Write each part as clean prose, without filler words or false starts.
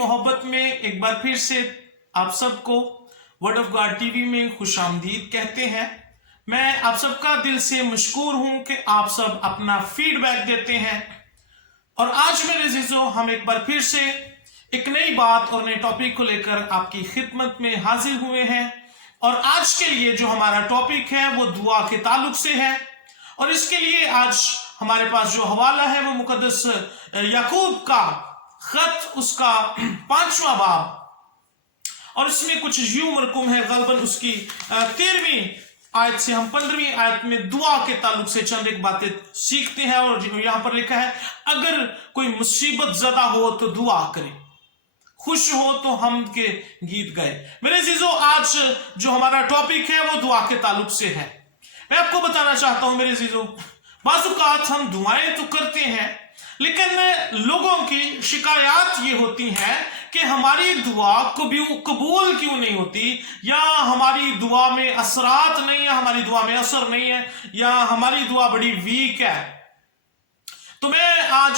मोहब्बत में एक बार फिर से आप सबको वर्ड ऑफ गॉड टीवी में खुशामदीद कहते हैं। मैं आप सबका दिल से मशकूर हूं कि आप सब अपना फीडबैक देते हैं। और आज मेरे अजीजों, हम एक बार फिर से एक नई बात और नए टॉपिक को लेकर आपकी खिदमत में हाजिर हुए हैं। और आज के लिए जो हमारा टॉपिक है वो दुआ के ताल्लुक से है। और इसके लिए आज हमारे पास जो हवाला है वो मुकद्दस याकूब का खत, उसका 5वां बाब, और इसमें कुछ यूं मरकूम है गलबन उसकी 13वीं आयत से हम 15वीं आयत में दुआ के ताल्लुक से चंद एक बातें सीखते हैं। और यहां पर लिखा है, अगर कोई मुसीबत ज़दा हो तो दुआ करें, खुश हो तो हम के गीत गाए। मेरे अजीजों, आज जो हमारा टॉपिक है वो दुआ के ताल्लुक से है। मैं आपको बताना चाहता हूं मेरे अजीजों, बाज़ हम दुआएं तो करते हैं, लेकिन लोगों की शिकायत ये होती है कि हमारी दुआ कबूल क्यों नहीं होती, या हमारी दुआ में असरात नहीं है, हमारी दुआ में असर नहीं है, या हमारी दुआ बड़ी वीक है। तो मैं आज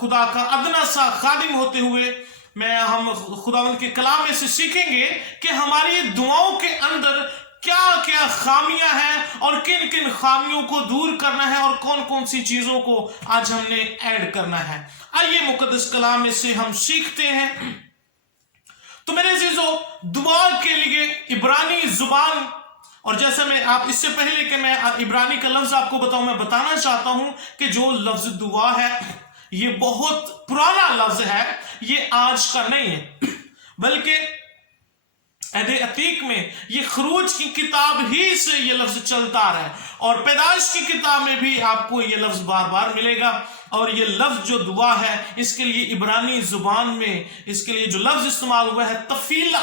खुदा का अदना सा खादिम होते हुए हम खुदावंद के कलाम में से सीखेंगे कि हमारी दुआओं के अंदर क्या क्या खामियां हैं और किन किन खामियों को दूर करना है और कौन कौन सी चीजों को आज हमने ऐड करना है। आइए मुकद्दस कलाम में से हम सीखते हैं। तो मेरे अजीजों, दुआ के लिए इब्रानी जुबान, और जैसे मैं आप इससे पहले कि मैं इब्रानी का लफ्ज आपको बताऊं, मैं बताना चाहता हूं कि जो लफ्ज दुआ है ये बहुत पुराना लफ्ज है, ये आज का नहीं है, बल्कि अहद अतीक में ये खरूज की किताब ही से ये लफ्ज चलता आ रहा है, और पैदाइश की किताब में भी आपको ये लफ्ज बार बार मिलेगा। और ये लफ्ज जो दुआ है, इसके लिए इब्रानी जुबान में इसके लिए जो लफ्ज इस्तेमाल हुआ है तफीला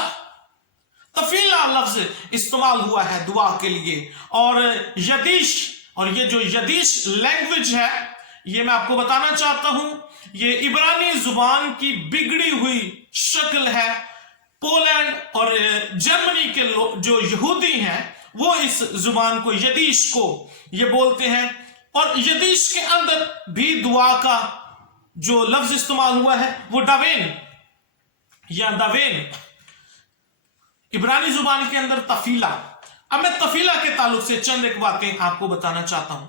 लफ्ज इस्तेमाल हुआ है दुआ के लिए। और यदीश, और ये जो यदीश लैंग्वेज है, ये मैं आपको बताना चाहता हूं, ये इब्रानी जुबान की बिगड़ी हुई शक्ल है। पोलैंड और जर्मनी के लोग जो यहूदी हैं वो इस जुबान को, यदीश को ये बोलते हैं। और यदीश के अंदर भी दुआ का जो लफ्ज इस्तेमाल हुआ है वो दावेन या दावेन, इब्रानी जुबान के अंदर तफीला। अब मैं तफीला के ताल्लुक से चंद एक बातें आपको बताना चाहता हूं।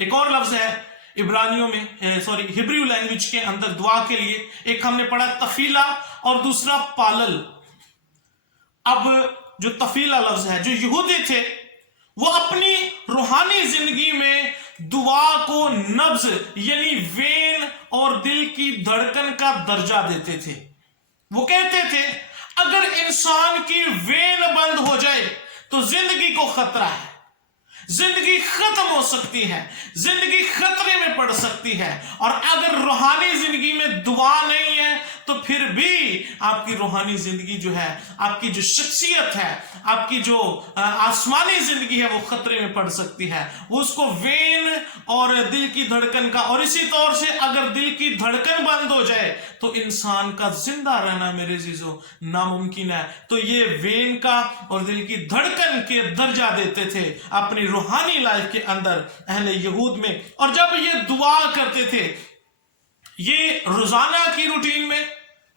एक और लफ्ज है इब्रानियों में, हिब्रू लैंग्वेज के अंदर दुआ के लिए, एक हमने पढ़ा तफीला और दूसरा पालल। अब जो तफीला लफ्ज है, जो यहूदी थे वो अपनी रूहानी जिंदगी में दुआ को नब्ज यानी वेन और दिल की धड़कन का दर्जा देते थे। वो कहते थे अगर इंसान की वेन बंद हो जाए तो जिंदगी को खतरा है, जिंदगी खत्म हो सकती है, जिंदगी खतरे में पड़ सकती है। और अगर रूहानी जिंदगी में दुआ नहीं है तो फिर भी आपकी रूहानी जिंदगी जो है, आपकी जो शख्सियत है, आपकी जो आसमानी जिंदगी है वो खतरे में पड़ सकती है। वो उसको वेन और दिल की धड़कन का, और इसी तौर से अगर दिल की धड़कन बंद हो जाए तो इंसान का जिंदा रहना मेरे अजीजों नामुमकिन है। तो ये वेन का और दिल की धड़कन के दर्जा देते थे अपनी रूहानी लाइफ के अंदर अहले यहूद में। और जब ये दुआ करते थे, ये रोजाना की रूटीन में,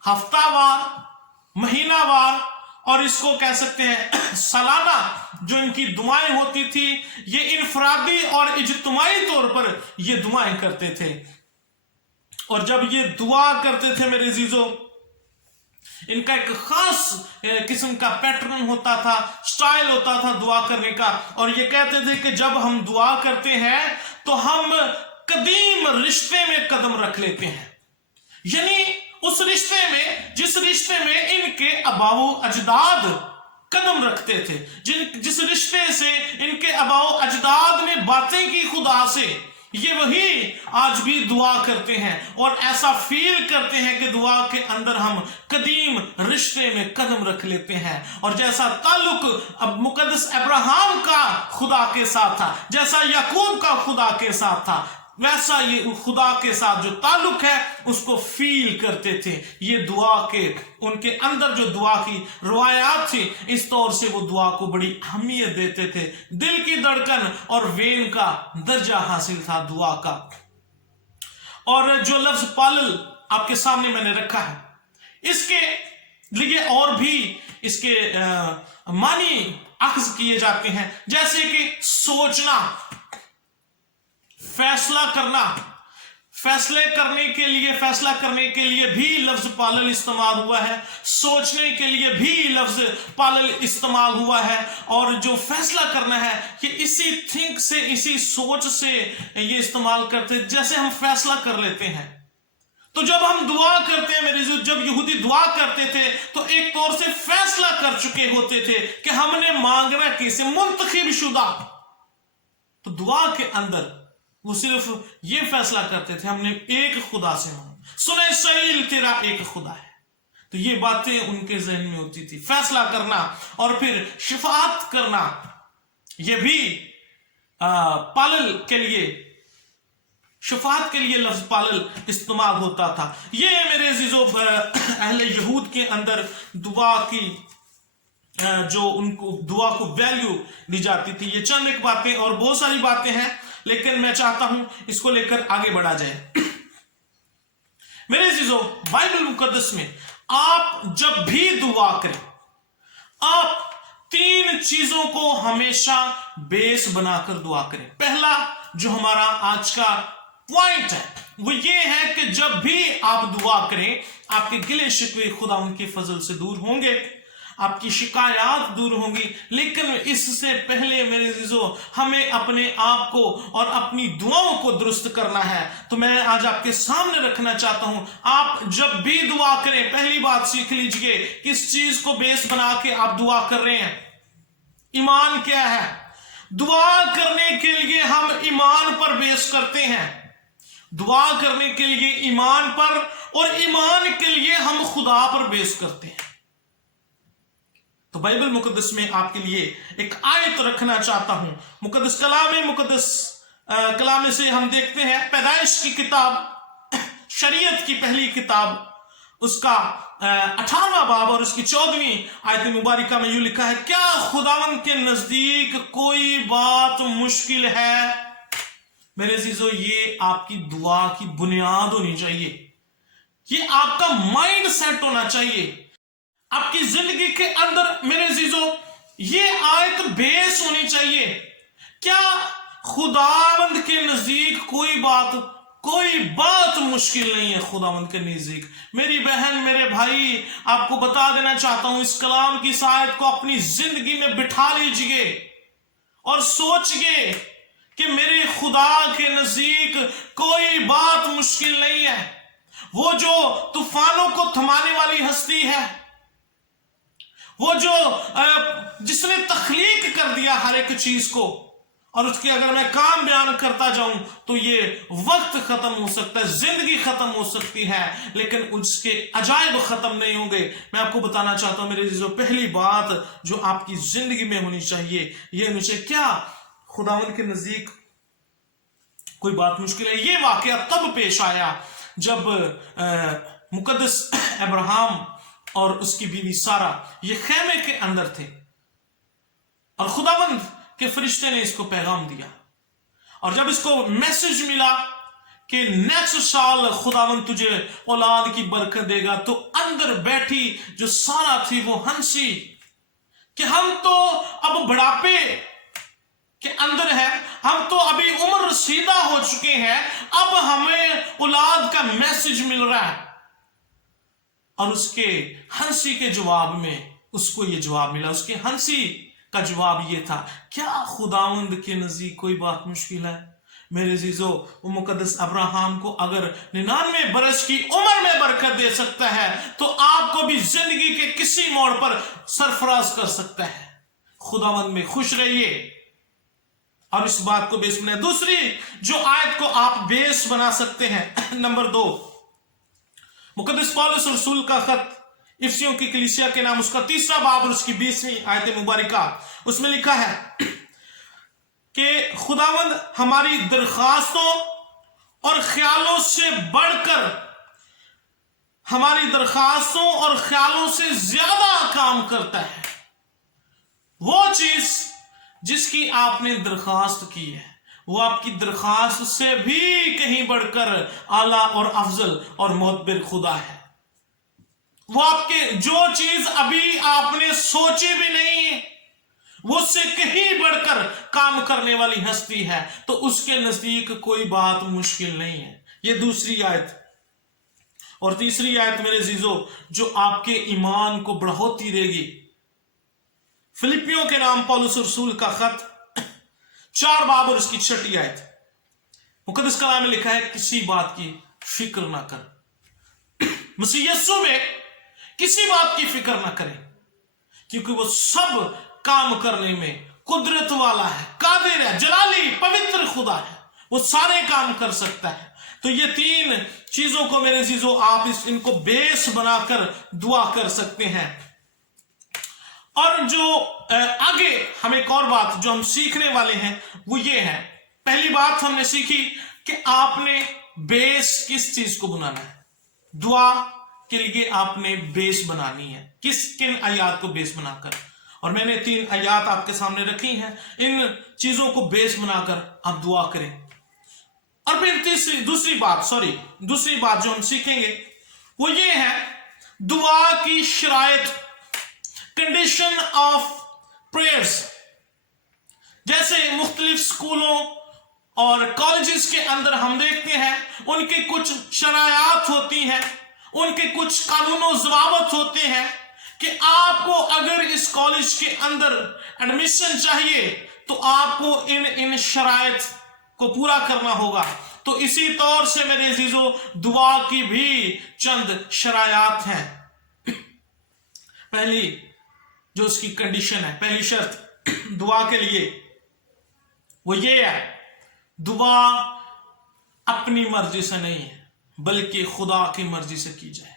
हफ्तावार, महीनावार, और इसको कह सकते हैं सालाना जो इनकी दुआएं होती थी, ये इनफरादी और इज्तिमाई तौर पर ये दुआएं करते थे। और जब ये दुआ करते थे मेरे अजीजों, इनका एक खास किस्म का पैटर्न होता था, स्टाइल होता था दुआ करने का। और ये कहते थे कि जब हम दुआ करते हैं तो हम कदीम रिश्ते में कदम रख लेते हैं, यानी उस रिश्ते में जिस रिश्ते में इनके अबाओ अजदाद कदम रखते थे, जिस रिश्ते से इनके अबाओ अजदाद ने बातें की खुदा से, ये वही आज भी दुआ करते हैं और ऐसा फील करते हैं कि दुआ के अंदर हम कदीम रिश्ते में कदम रख लेते हैं। और जैसा ताल्लुक अब मुकद्दस अब्राहम का खुदा के साथ था, जैसा याकूब का खुदा के साथ था, वैसा ये खुदा के साथ जो ताल्लुक है उसको फील करते थे। ये दुआ के उनके अंदर जो दुआ की रवायात थी, इस तौर से वो दुआ को बड़ी अहमियत देते थे। दिल की धड़कन और वेन का दर्जा हासिल था दुआ का। और जो लफ्ज पालल आपके सामने मैंने रखा है, इसके लिए और भी इसके मानी अख्ज किए जाते हैं, जैसे कि सोचना, फैसला करना। फैसला करने के लिए भी लफ्ज पालल इस्तेमाल हुआ है, सोचने के लिए भी लफ्ज पालल इस्तेमाल हुआ है। और जो फैसला करना है कि इसी थिंक से, इसी सोच से ये इस्तेमाल करते हैं, जैसे हम फैसला कर लेते हैं। तो जब हम दुआ करते हैं मेरे, जब यहूदी दुआ करते थे तो एक तौर से फैसला कर चुके होते थे कि हमने मांगना किसे, मुंतखिब शुदा। तो दुआ के अंदर वो सिर्फ ये फैसला करते थे, हमने एक खुदा से मांगा, सुने इसराइल तेरा एक खुदा है। तो ये बातें उनके जहन में होती थी, फैसला करना। और फिर शिफात करना, ये भी पालल के लिए, शिफात के लिए लफ्ज पालल इस्तेमाल होता था। ये मेरे अजीजों अहले यहूद के अंदर दुआ की जो उनको दुआ को वैल्यू दी जाती थी। ये चंद एक बातें, और बहुत सारी बातें हैं, लेकिन मैं चाहता हूं इसको लेकर आगे बढ़ा जाए। मेरे अजीजों, बाइबल मुकद्दस में आप जब भी दुआ करें, आप 3 चीजों को हमेशा बेस बनाकर दुआ करें। पहला जो हमारा आज का पॉइंट है वो ये है कि जब भी आप दुआ करें, आपके गिले शिकवे खुदा उनके फजल से दूर होंगे, आपकी शिकायत दूर होंगी। लेकिन इससे पहले मेरे अजीजों, हमें अपने आप को और अपनी दुआओं को दुरुस्त करना है। तो मैं आज आपके सामने रखना चाहता हूं, आप जब भी दुआ करें, पहली बात सीख लीजिए, किस चीज को बेस बना के आप दुआ कर रहे हैं। ईमान क्या है? दुआ करने के लिए हम ईमान पर बेस करते हैं, दुआ करने के लिए ईमान पर, और ईमान के लिए हम खुदा पर बेस करते हैं। तो बाइबल मुकद्दस में आपके लिए एक आयत रखना चाहता हूं। मुकद्दस कलाम से हम देखते हैं, पैदाइश की किताब, शरीयत की पहली किताब, उसका 18वां बाब और उसकी 14वीं आयत मुबारका में यूं लिखा है, क्या खुदावंद के नजदीक कोई बात मुश्किल है? मेरे अजीजों, ये आपकी दुआ की बुनियाद होनी चाहिए, ये आपका माइंड सेट होना चाहिए आपकी जिंदगी के अंदर। मेरे अजीजों, ये आयत बेस होनी चाहिए। क्या खुदावंद के नजदीक कोई बात मुश्किल नहीं है? खुदावंद के नजदीक, मेरी बहन, मेरे भाई, आपको बता देना चाहता हूं, इस कलाम की इस आयत को अपनी जिंदगी में बिठा लीजिए और सोचिए कि मेरे खुदा के नजदीक कोई बात मुश्किल नहीं है। वो जो तूफानों को थमाने वाली हस्ती है, वो जो जिसने तख्लीक कर दिया हर एक चीज को, और उसके अगर मैं काम बयान करता जाऊं तो ये वक्त खत्म हो सकता है, जिंदगी खत्म हो सकती है, लेकिन उसके अजायब खत्म नहीं होंगे। मैं आपको बताना चाहता हूं मेरे जो पहली बात जो आपकी जिंदगी में होनी चाहिए, ये होनी चाहिए, क्या खुदावंद के नजदीक कोई बात मुश्किल है? ये वाकया तब पेश आया जब मुकद्दस अब्राहम और उसकी बीवी सारा ये खेमे के अंदर थे, और खुदावंद के फरिश्ते ने इसको पैगाम दिया, और जब इसको मैसेज मिला कि नेक्स्ट साल खुदावंद तुझे औलाद की बरकत देगा, तो अंदर बैठी जो सारा थी वो हंसी कि हम तो अब बुढ़ापे के अंदर है, हम तो अभी उम्र रसीदा हो चुके हैं, अब हमें औलाद का मैसेज मिल रहा है। और उसके हंसी के जवाब में उसको ये जवाब मिला, उसके हंसी का जवाब ये था, क्या खुदावंद के नजदीक कोई बात मुश्किल है? मेरे अजीजों, वो मुकद्दस अब्राहम को अगर 99 बरस की उम्र में बरकत दे सकता है, तो आपको भी जिंदगी के किसी मोड़ पर सरफराज कर सकता है। खुदावंद में खुश रहिए और इस बात को बेस बनाए। दूसरी जो आयत को आप बेस बना सकते हैं, नंबर 2, मुकद्दस पौलुस रसूल का खत इफिसियों की कलीसिया के नाम, उसका 3रा बाब और उसकी 20वीं आयत मुबारका, उसमें लिखा है कि खुदावंद हमारी दरखास्तों और ख्यालों से बढ़कर, हमारी दरखास्तों और ख्यालों से ज्यादा काम करता है। वो चीज जिसकी आपने दरखास्त की है, वो आपकी दरखास्त से भी कहीं बढ़कर आला और अफजल और मोहब्बर खुदा है। वो आपके जो चीज अभी आपने सोची भी नहीं है, वो उससे कहीं बढ़कर काम करने वाली हस्ती है, तो उसके नजदीक कोई बात मुश्किल नहीं है। ये दूसरी आयत। और तीसरी आयत मेरे अजीजों, जो आपके ईमान को बढ़ोतरी देगी। फिलिपियों के नाम पौलुस रसूल का खत 4 बाब और उसकी 6 आयत, मुकद्दस कलाम में लिखा है, किसी बात की फिक्र ना कर। मसीह यीशु में किसी बात की फिक्र ना करें, क्योंकि वो सब काम करने में कुदरत वाला है, कादिर है, जलाली पवित्र खुदा है, वो सारे काम कर सकता है। तो ये 3 चीजों को मेरे अजीजों आप इनको बेस बनाकर दुआ कर सकते हैं। और जो आगे हम एक और बात जो हम सीखने वाले हैं वो ये है, पहली बात हमने सीखी कि आपने बेस किस चीज को बनाना है। दुआ के लिए आपने बेस बनानी है, किन आयात को बेस बनाकर। और मैंने 3 आयात आपके सामने रखी हैं, इन चीजों को बेस बनाकर आप दुआ करें। और फिर दूसरी बात जो हम सीखेंगे वो ये है, दुआ की शराइत, कंडीशन ऑफ प्रेयर्स। जैसे मुख्तलिफ स्कूलों और कॉलेजेस के अंदर हम देखते हैं उनके कुछ शरायात होती हैं, उनके कुछ कानूनो ज़वाबत होते हैं कि आपको अगर इस कॉलेज के अंदर एडमिशन चाहिए तो आपको इन शराइत को पूरा करना होगा। तो इसी तौर से मेरे अजीजों, दुआ की भी चंद शरायात हैं। पहली जो उसकी कंडीशन है, पहली शर्त दुआ के लिए वो ये है, दुआ अपनी मर्जी से नहीं है बल्कि खुदा की मर्जी से की जाए।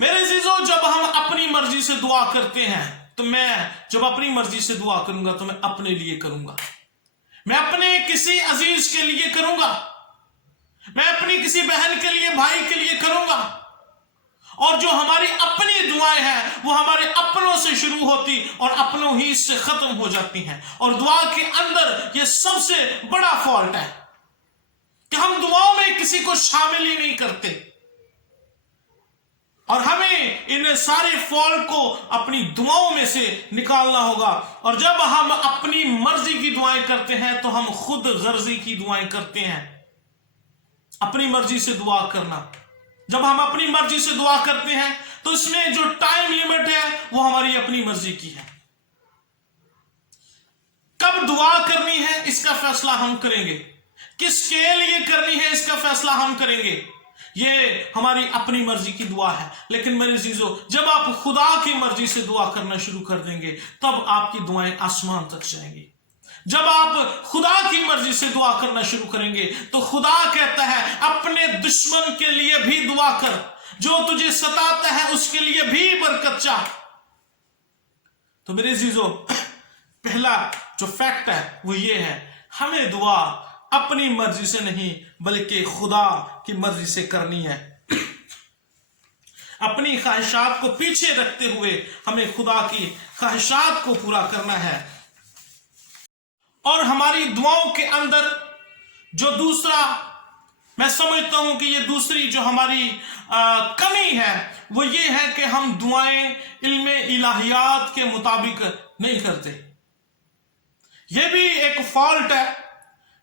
मेरे अजीजों, जब हम अपनी मर्जी से दुआ करते हैं तो मैं जब अपनी मर्जी से दुआ करूंगा तो मैं अपने लिए करूंगा, मैं अपने किसी अजीज के लिए करूंगा, मैं अपनी किसी बहन के लिए, भाई के लिए करूंगा। और जो हमारी अपनी दुआएं हैं वो हमारे अपनों से शुरू होती और अपनों ही से खत्म हो जाती हैं। और दुआ के अंदर ये सबसे बड़ा फॉल्ट है कि हम दुआओं में किसी को शामिल ही नहीं करते। और हमें इन सारे फॉल्ट को अपनी दुआओं में से निकालना होगा। और जब हम अपनी मर्जी की दुआएं करते हैं तो हम खुद गर्जी की दुआएं करते हैं। अपनी मर्जी से दुआ करना, जब हम अपनी मर्जी से दुआ करते हैं तो इसमें जो टाइम लिमिट है वो हमारी अपनी मर्जी की है। कब दुआ करनी है इसका फैसला हम करेंगे, किसके लिए करनी है इसका फैसला हम करेंगे। ये हमारी अपनी मर्जी की दुआ है। लेकिन मेरे अजीजों, जब आप खुदा की मर्जी से दुआ करना शुरू कर देंगे तब आपकी दुआएं आसमान तक जाएंगी। जब आप खुदा की मर्जी से दुआ करना शुरू करेंगे तो खुदा कहता है अपने दुश्मन के लिए भी दुआ कर, जो तुझे सताता है उसके लिए भी बरकत चाह। तो मेरे अजीजों, पहला जो फैक्ट है वो ये है, हमें दुआ अपनी मर्जी से नहीं बल्कि खुदा की मर्जी से करनी है। अपनी ख्वाहिशात को पीछे रखते हुए हमें खुदा की ख्वाहिशात को पूरा करना है। और हमारी दुआओं के अंदर जो दूसरा मैं समझता हूं कि ये दूसरी जो हमारी कमी है वो ये है कि हम दुआएं इल्मे इलाहियात के मुताबिक नहीं करते। ये भी एक फॉल्ट है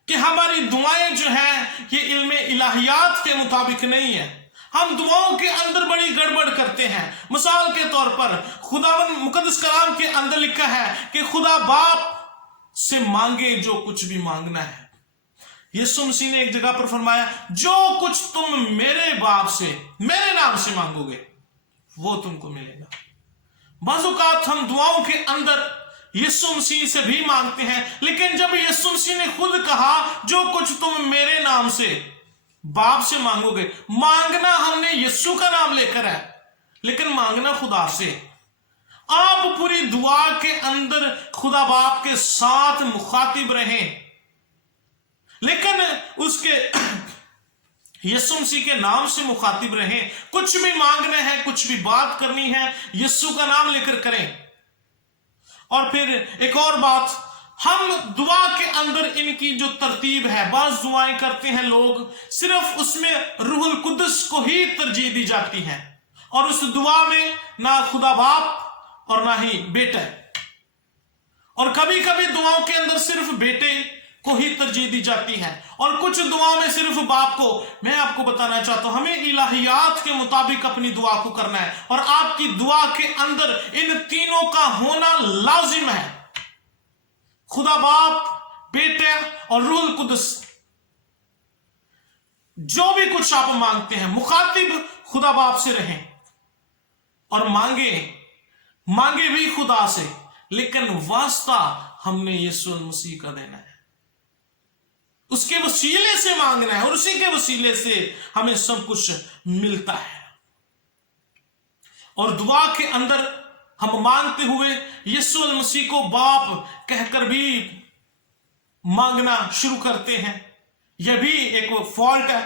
कि हमारी दुआएं जो हैं ये इल्मे इलाहियात के मुताबिक नहीं है। हम दुआओं के अंदर बड़ी गड़बड़ करते हैं। मिसाल के तौर पर खुदावंद मुकद्दस कलाम के अंदर लिखा है कि खुदा बाप से मांगे जो कुछ भी मांगना है। यीशु मसीह ने एक जगह पर फरमाया, जो कुछ तुम मेरे बाप से, मेरे नाम से मांगोगे वो तुमको मिलेगा। बाज़-औक़ात हम दुआओं के अंदर यीशु मसीह से भी मांगते हैं, लेकिन जब यीशु मसीह ने खुद कहा जो कुछ तुम मेरे नाम से बाप से मांगोगे, मांगना हमने यीशु का नाम लेकर है लेकिन मांगना खुदा से। आप पूरी दुआ के अंदर खुदा बाप के साथ मुखातिब रहें, लेकिन उसके यीशु मसीह के नाम से मुखातिब रहें। कुछ भी मांगना है, कुछ भी बात करनी है, यीशु का नाम लेकर करें। और फिर एक और बात, हम दुआ के अंदर इनकी जो तरतीब है, बाज़ दुआएं करते हैं लोग सिर्फ उसमें रूहुल कुद्दस को ही तरजीह दी जाती है और उस दुआ में ना खुदा बाप और ना ही बेटा। और कभी कभी दुआओं के अंदर सिर्फ बेटे को ही तरजीह दी जाती है और कुछ दुआओं में सिर्फ बाप को। मैं आपको बताना चाहता हूं, हमें इलाहियात के मुताबिक अपनी दुआ को करना है और आपकी दुआ के अंदर इन तीनों का होना लाजिम है, खुदा बाप, बेटे और रूहुल कुदस। जो भी कुछ आप मांगते हैं मुखातिब खुदा बाप से रहें और मांगे भी खुदा से, लेकिन वास्ता हमने यीशु मसीह का देना है, उसके वसीले से मांगना है और उसी के वसीले से हमें सब कुछ मिलता है। और दुआ के अंदर हम मांगते हुए यीशु मसीह को बाप कहकर भी मांगना शुरू करते हैं, यह भी एक फॉल्ट है।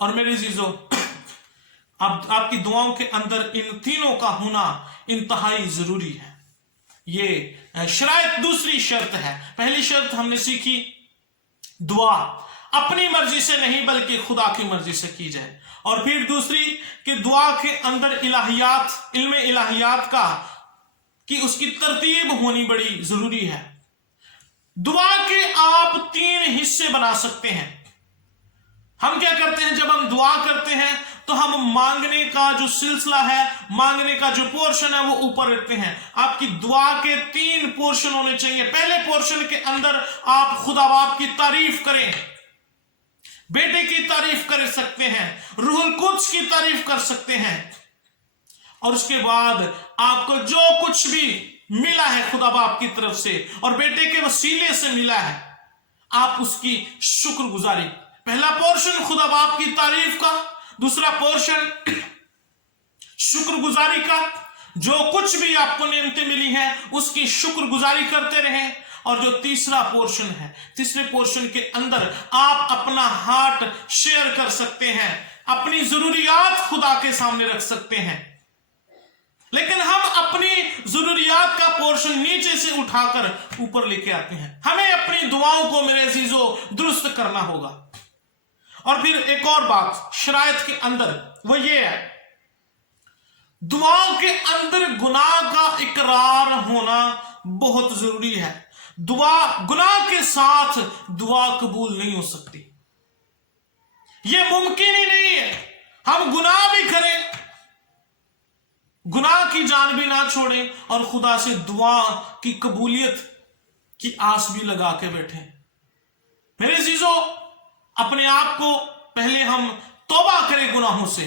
और मेरे अजीजों, आपकी दुआओं के अंदर इन तीनों का होना इंतहाई जरूरी है। ये शरायत दूसरी शर्त है। पहली शर्त हमने सीखी, दुआ अपनी मर्जी से नहीं बल्कि खुदा की मर्जी से की जाए। और फिर दूसरी कि दुआ के अंदर इलाहियात, इल्म इलाहियात का कि उसकी तरतीब होनी बड़ी जरूरी है। दुआ के आप 3 हिस्से बना सकते हैं। हम क्या करते हैं, जब हम दुआ करते हैं तो हम मांगने का जो सिलसिला है, मांगने का जो पोर्शन है वो ऊपर रखते हैं। आपकी दुआ के 3 पोर्शन होने चाहिए। पहले पोर्शन के अंदर आप खुदा बाप की तारीफ करें, बेटे की तारीफ कर सकते हैं, रूहुल कुद्स की तारीफ कर सकते हैं। और उसके बाद आपको जो कुछ भी मिला है खुदा बाप की तरफ से और बेटे के वसीले से मिला है, आप उसकी शुक्रगुजारी। पहला पोर्शन खुदा बाप की तारीफ का, दूसरा पोर्शन शुक्रगुजारी का। जो कुछ भी आपको नेमतें मिली हैं उसकी शुक्रगुजारी करते रहें। और जो तीसरा पोर्शन है, तीसरे पोर्शन के अंदर आप अपना हार्ट शेयर कर सकते हैं, अपनी जरूरियात खुदा के सामने रख सकते हैं। लेकिन हम अपनी जरूरियात का पोर्शन नीचे से उठाकर ऊपर लेके आते हैं। हमें अपनी दुआओं को मेरे अजीजों दुरुस्त करना होगा। और फिर एक और बात शरायत के अंदर, वो ये है, दुआओं के अंदर गुनाह का इकरार होना बहुत जरूरी है। गुनाह के साथ दुआ कबूल नहीं हो सकती, यह मुमकिन ही नहीं है। हम गुनाह भी करें, गुनाह की जान भी ना छोड़ें और खुदा से दुआ की कबूलियत की आस भी लगा के बैठे। मेरे अजीजों, अपने आप को पहले हम तौबा करें गुनाहों से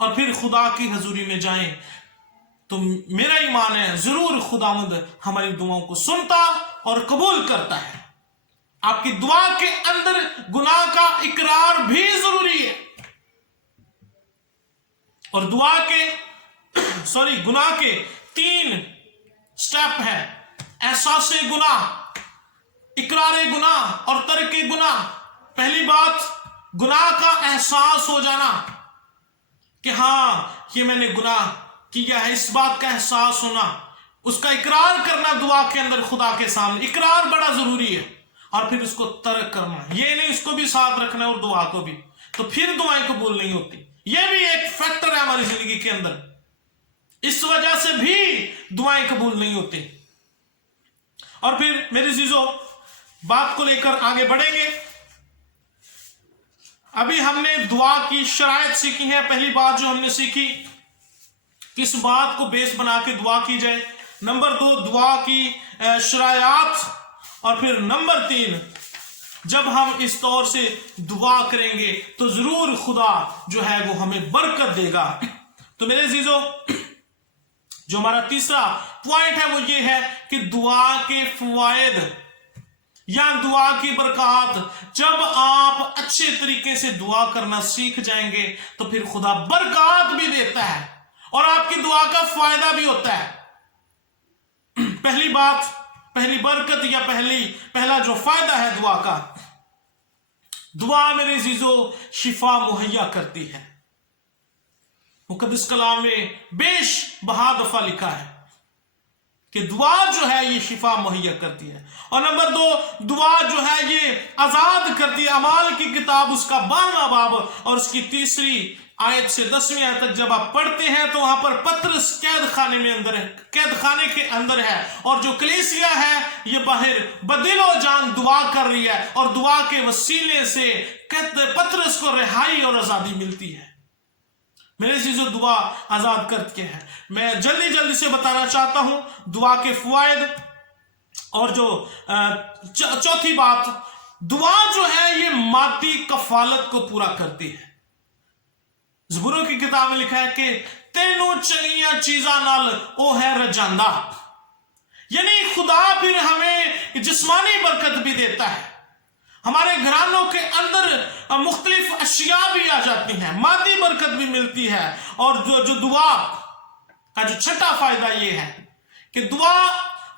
और फिर खुदा की हजूरी में जाएं, तो मेरा ईमान है जरूर खुदावंद हमारी दुआओं को सुनता और कबूल करता है। आपकी दुआ के अंदर गुनाह का इकरार भी जरूरी है। और गुनाह के 3 स्टेप है, एहसास गुनाह, इकरार गुनाह और तर्क गुनाह। पहली बात, गुनाह का एहसास हो जाना कि हाँ ये मैंने गुनाह किया है, इस बात का एहसास होना, उसका इकरार करना दुआ के अंदर खुदा के सामने। इकरार बड़ा जरूरी है। और फिर उसको तर्क करना, ये नहीं उसको भी साथ रखना और दुआ को भी, तो फिर दुआएं कबूल नहीं होती। यह भी एक फैक्टर है हमारी जिंदगी के अंदर, इस वजह से भी दुआएं कबूल नहीं होती। और फिर मेरे अजीजों, बात को लेकर आगे बढ़ेंगे। अभी हमने दुआ की शरायत सीखी है। पहली बात जो हमने सीखी, किस बात को बेस बना के दुआ की जाए। नंबर 2, दुआ की शरायत। और फिर नंबर 3, जब हम इस तौर से दुआ करेंगे तो जरूर खुदा जो है वो हमें बरकत देगा। तो मेरे अजीजों, जो हमारा तीसरा पॉइंट है वो ये है कि दुआ के फवायद या दुआ की बरकत, जब आप अच्छे तरीके से दुआ करना सीख जाएंगे तो फिर खुदा बरकत भी देता है और आपकी दुआ का फायदा भी होता है। पहली बात, पहली बरकत या पहला जो फायदा है दुआ का, दुआ मेरे अजीजों शिफा मुहैया करती है। मुकद्दस कलाम में बेश बहा दफा लिखा है कि दुआ जो है ये शिफा मुहैया करती है। और नंबर 2, दुआ जो है ये आजाद करती है। अमाल की किताब उसका 12वां बाब और उसकी 3री आयत से 10वीं आयत तक जब आप पढ़ते हैं तो वहां पर पतरस कैद खाने में अंदर है, कैद खाने के अंदर है, और जो कलीसिया है ये बाहर बदिलो जान दुआ कर रही है, और दुआ के वसीले से पतरस को रिहाई और आजादी मिलती है। मेरे चीजों दुआ आजाद करके है। मैं जल्दी जल्दी से बताना चाहता हूं दुआ के फवायद। और जो चौथी बात, दुआ जो है ये मादी कफालत को पूरा करती है। ज़बूरों की किताब में लिखा है कि तेनों चंगिया चीजा नाल ओ है रजांदा, यानी खुदा फिर हमें जिस्मानी बरकत भी देता है। हमारे घरानों के अंदर मुख्तलिफ अशिया भी आ जाती हैं, मादी बरकत भी मिलती है। और जो दुआ का जो छठा फायदा ये है कि दुआ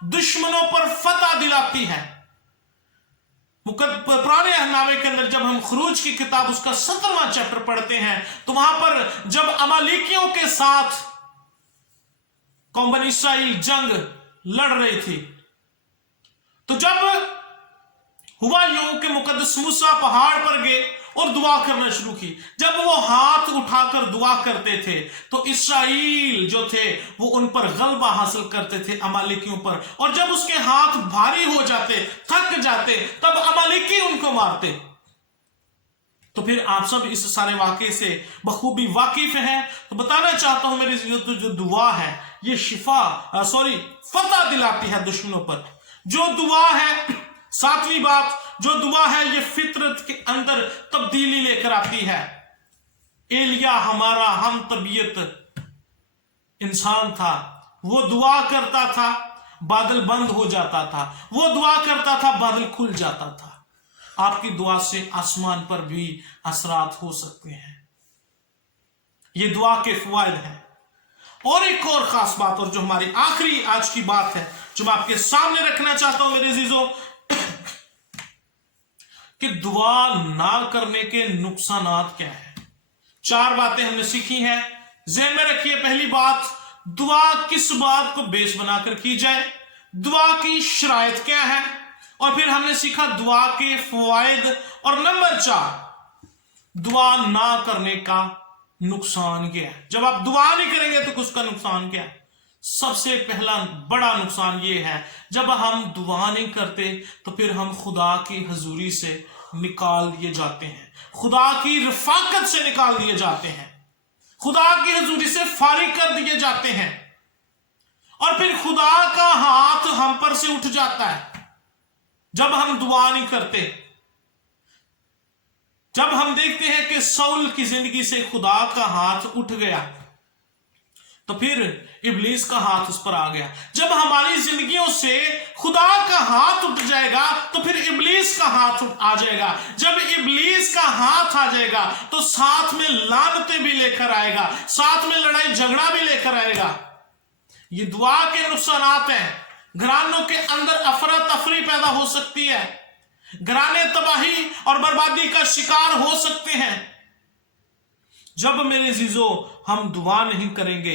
दुश्मनों पर फतह दिलाती है। पुराने अहनामे के अंदर जब हम खुरूज की किताब उसका 17वां चैप्टर पढ़ते हैं तो वहां पर जब अमालेकियों के साथ कौम बनी इस्राइल जंग लड़ रही थी, तो जब हुआ यूं कि मुकद्दस मूसा पहाड़ पर गए और दुआ करना शुरू की। जब वो हाथ उठाकर दुआ करते थे तो इस्राइल जो थे वो उन पर गलबा हासिल करते थे अमालेकियों पर, और जब उसके हाथ भारी हो जाते, थक जाते, तब अमालेकी उनको मारते। तो फिर आप सब इस सारे वाकये से बखूबी वाकिफ हैं। तो बताना चाहता हूं मेरी जो दुआ है ये फतह दिलाती है दुश्मनों पर। जो दुआ है, सातवीं बात, जो दुआ है ये फितरत के अंदर तब्दीली लेकर आती है। एलिया हमारा हम तबीयत इंसान था, वो दुआ करता था बादल बंद हो जाता था, वो दुआ करता था बादल खुल जाता था। आपकी दुआ से आसमान पर भी असरात हो सकते हैं। ये दुआ के फवायद हैं। और एक और खास बात, और जो हमारी आखिरी आज की बात है जो मैं आपके सामने रखना चाहता हूं मेरे अजीजों, कि दुआ ना करने के नुकसानात क्या है। 4 बातें हमने सीखी हैं, ज़हन में रखिए। पहली बात, दुआ किस बात को बेस बनाकर की जाए, दुआ की शराइत क्या है, और फिर हमने सीखा दुआ के फवायद। और नंबर 4, दुआ ना करने का नुकसान क्या है। जब आप दुआ नहीं करेंगे तो उसका नुकसान क्या है। सबसे पहला बड़ा नुकसान ये है, जब हम दुआ नहीं करते तो फिर हम खुदा की हजूरी से निकाल दिए जाते हैं, खुदा की रफाकत से निकाल दिए जाते हैं, खुदा की हजूरी से फारिग कर दिए जाते हैं, और फिर खुदा का हाथ हम पर से उठ जाता है जब हम दुआ नहीं करते। जब हम देखते हैं कि सौल की जिंदगी से खुदा का हाथ उठ गया तो फिर इब्लीस का हाथ उस पर आ गया। जब हमारी जिंदगियों से खुदा का हाथ उठ जाएगा तो फिर इब्लीस का हाथ आ जाएगा। जब इब्लीस का हाथ आ जाएगा तो साथ में लानतें भी लेकर आएगा, साथ में लड़ाई झगड़ा भी लेकर आएगा। ये दुआ के नुकसानात हैं। घरानों के अंदर अफरा तफरी पैदा हो सकती है, घराने तबाही और बर्बादी का शिकार हो सकते हैं। जब मेरे अजीजों हम दुआ नहीं करेंगे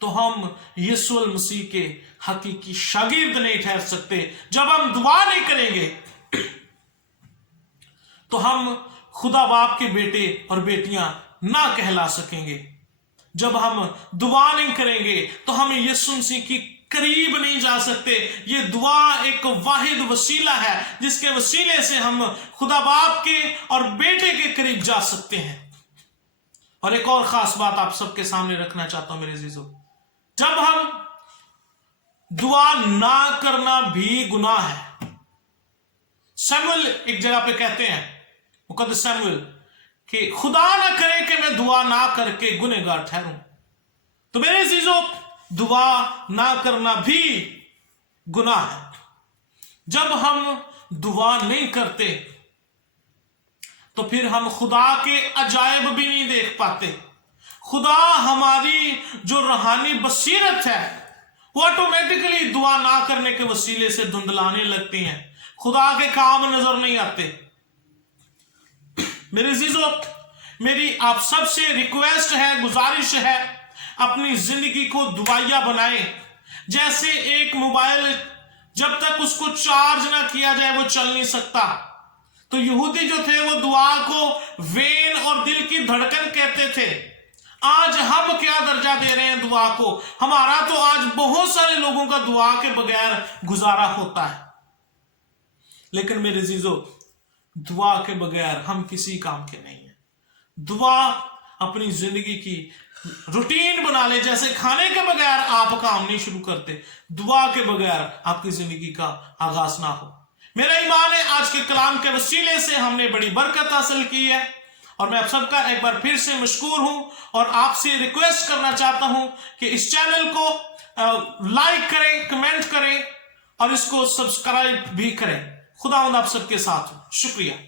तो हम यीशु मसीह के हकीकी शागिर्द नहीं ठहर सकते। जब हम दुआ नहीं करेंगे तो हम खुदा बाप के बेटे और बेटियां ना कहला सकेंगे। जब हम दुआ नहीं करेंगे तो हम यीशु मसीह की करीब नहीं जा सकते। ये दुआ एक वाहिद वसीला है जिसके वसीले से हम खुदा बाप के और बेटे के करीब जा सकते हैं। और एक और खास बात आप सबके सामने रखना चाहता हूं मेरे अजीजों, जब हम दुआ ना करना भी गुनाह है। सैमुअल एक जगह पे कहते हैं, मुकद्दस सैमुअल, कि खुदा ना करे कि मैं दुआ ना करके गुनहगार ठहरूं। तो मेरे अजीजों दुआ ना करना भी गुनाह है। जब हम दुआ नहीं करते तो फिर हम खुदा के अजायब भी नहीं देख पाते। खुदा हमारी जो रूहानी बसीरत है वो ऑटोमेटिकली दुआ ना करने के वसीले से धुंधलाने लगती हैं, खुदा के काम नजर नहीं आते। मेरे अजीजों, मेरी आप सबसे रिक्वेस्ट है, गुजारिश है, अपनी जिंदगी को दुआया बनाएं। जैसे एक मोबाइल जब तक उसको चार्ज ना किया जाए वो चल नहीं सकता, तो यहूदी जो थे वो दुआ को वेन और दिल की धड़कन कहते थे। आज हम क्या दर्जा दे रहे हैं दुआ को? हमारा तो आज बहुत सारे लोगों का दुआ के बगैर गुजारा होता है। लेकिन मेरे अजीजों, दुआ के बगैर हम किसी काम के नहीं है। दुआ अपनी जिंदगी की रूटीन बना ले, जैसे खाने के बगैर आप काम नहीं शुरू करते, दुआ के बगैर आपकी जिंदगी का आगाज ना हो। मेरा ईमान है आज के कलाम के वसीले से हमने बड़ी बरकत हासिल की है, और मैं आप सबका एक बार फिर से मशकूर हूं और आपसे रिक्वेस्ट करना चाहता हूं कि इस चैनल को लाइक करें, कमेंट करें और इसको सब्सक्राइब भी करें। खुदावंद आप सबके साथ हो। शुक्रिया।